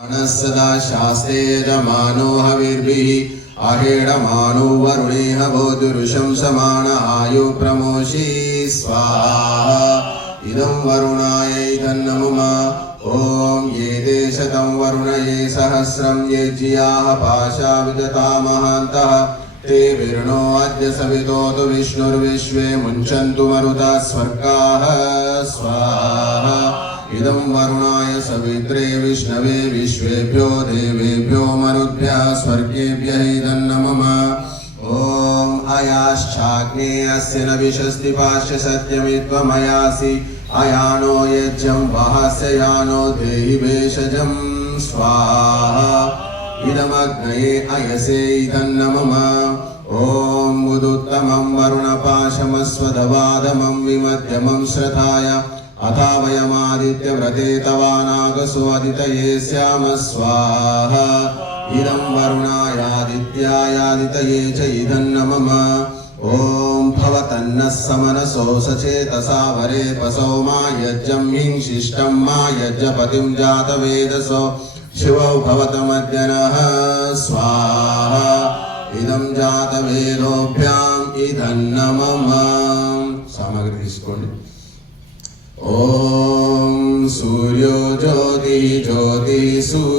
सदा शास्त्रे यजमानो हविर्भिः आहेडमानो वरुणे हवोदुरुषं समान आयु प्रमोषि स्वाहा इदं वरुणाय इदन्नमः ॐ ये देशतं वरुण ये सहस्रं ये जियाः पाशा विदतामहान्तः ते विर्णो अद्य सवितोतु विष्णुर्विश्वे मुञ्चन्तु मरुता स्वर्गाः स्वाहा इदं वरुणाय सवित्रे विष्णवे विश्वेभ्यो देवेभ्यो मरुद्भ्यः स्वर्गेभ्यः इदन्नमः ॐ अयाश्चाग्नेयस्य न विशस्ति पाश्च सत्यमित्वमयासि अयानो यज्ञं वहस्य यानो देहि भेषजं स्वाहा इदमग्नये अयसे इदन्नमः ॐ उदुत्तमं वरुणपाशमस्वदवादमं विमध्यमं श्रद्धाय अथा वयमादित्यव्रते तवानागसो अदितये स्याम स्वाहा इदं वरुणायादित्यायादितये च इदन्नमः ॐ भवतन्नः समनसो सचेतसा वरे पसो मा यज्ञं हिंशिष्टं मा यज्ञपतिं जातवेदसो शिवौ भवतमद्यनः स्वाहा इदं जातवेदोभ्याम् इदन्नमः सामग्री తీసుకోండి ओम सूर्यो ज्योति ज्योति सूर्य